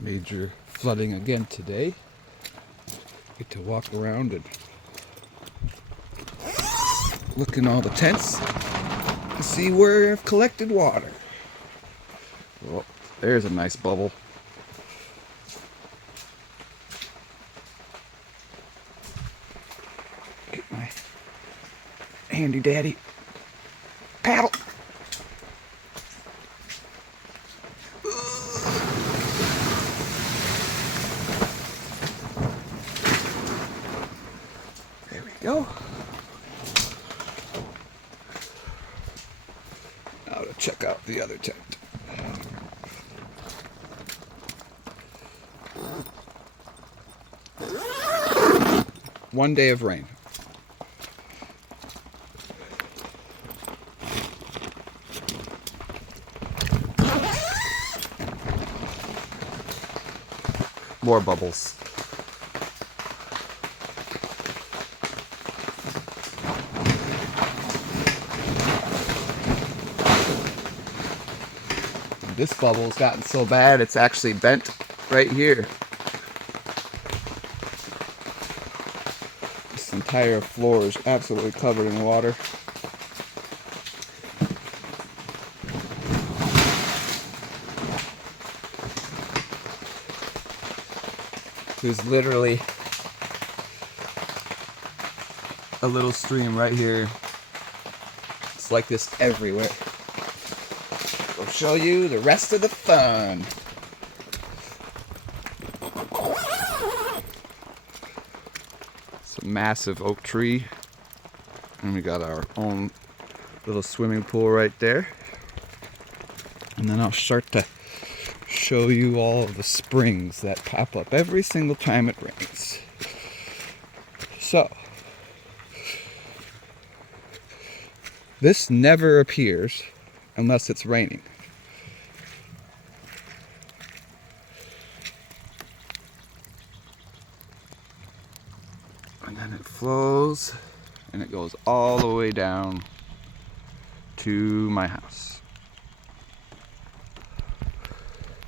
Major flooding again today. Get to walk around and look in all the tents and see where I've collected water. Well, there's a nice bubble. Get my handy daddy paddle. There we go. Now to check out the other tent. One day of rain. More bubbles. This bubble's gotten so bad it's actually bent right here. This entire floor is absolutely covered in water. There's literally a little stream right here. It's like this everywhere. I'll show you the rest of the fun. It's a massive oak tree. And we got our own little swimming pool right there. And then I'll start to show you all of the springs that pop up every single time it rains. So, this never appears unless it's raining. And then it flows and it goes all the way down to my house.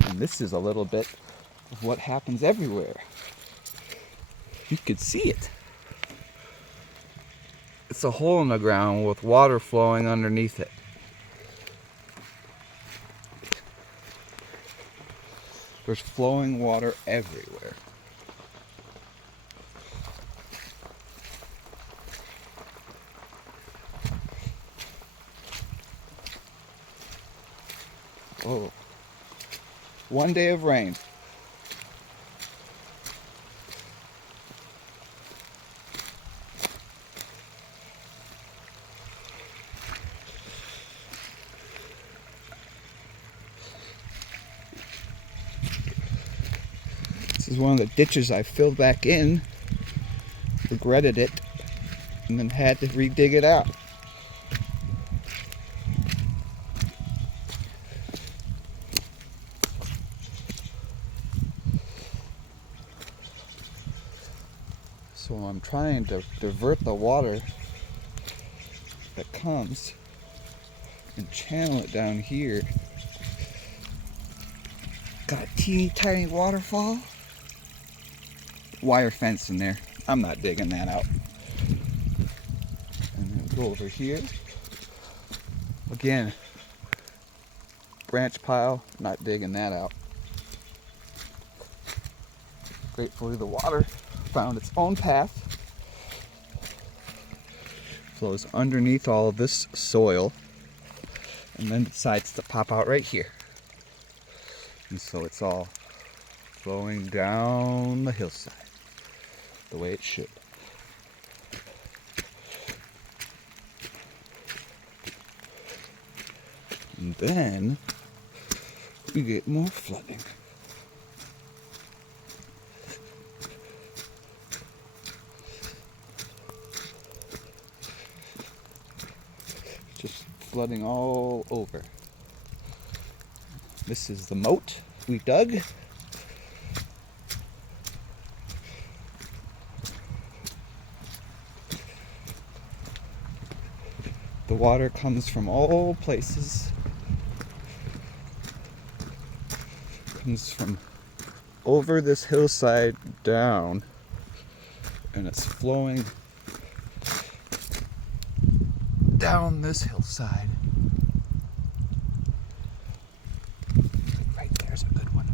And this is a little bit of what happens everywhere. You could see it. It's a hole in the ground with water flowing underneath it. There's flowing water everywhere. Oh, one day of rain. This is one of the ditches I filled back in, regretted it, and then had to re-dig it out. So I'm trying to divert the water that comes and channel it down here. Got a teeny tiny waterfall. Wire fence in there. I'm not digging that out. And then go over here. Again, branch pile, not digging that out. Gratefully the water found its own path. Flows underneath all of this soil and then decides to pop out right here. And so it's all flowing down the hillside the way it should. And then we get more flooding. Just flooding all over. This is the moat we dug. The water comes from all places. Comes from over this hillside down, and it's flowing down this hillside. Right there's a good one.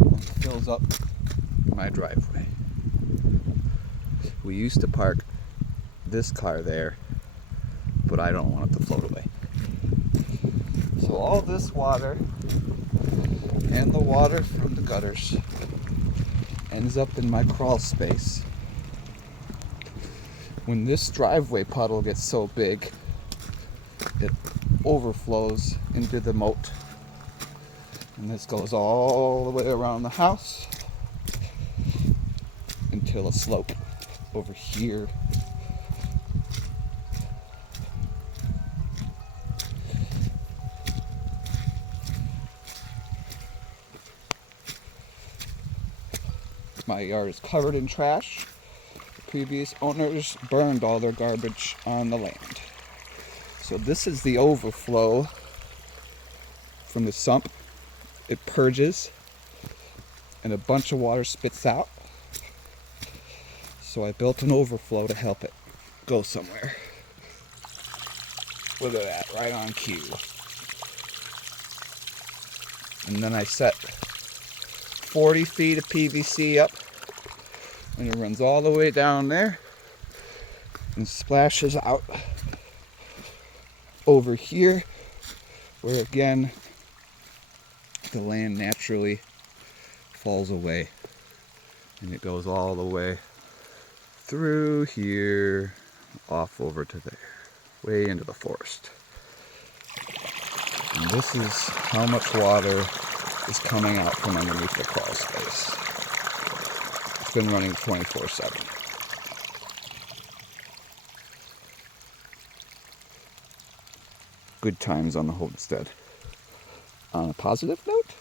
And fills up my driveway. We used to park this car there, but I don't want it to float away. So all this water and the water from the gutters ends up in my crawl space. When this driveway puddle gets so big, it overflows into the moat. And this goes all the way around the house until a slope over here. My yard is covered in trash. The previous owners burned all their garbage on the land. So this is the overflow from the sump. It purges and a bunch of water spits out. So I built an overflow to help it go somewhere. Look at that, right on cue. And then I set 40 feet of PVC up, and it runs all the way down there and splashes out over here, where again the land naturally falls away, and it goes all the way through here, off over to there, way into the forest. And this is how much water is coming out from underneath the crawl space. It's been running 24/7. Good times on the homestead. On a positive note,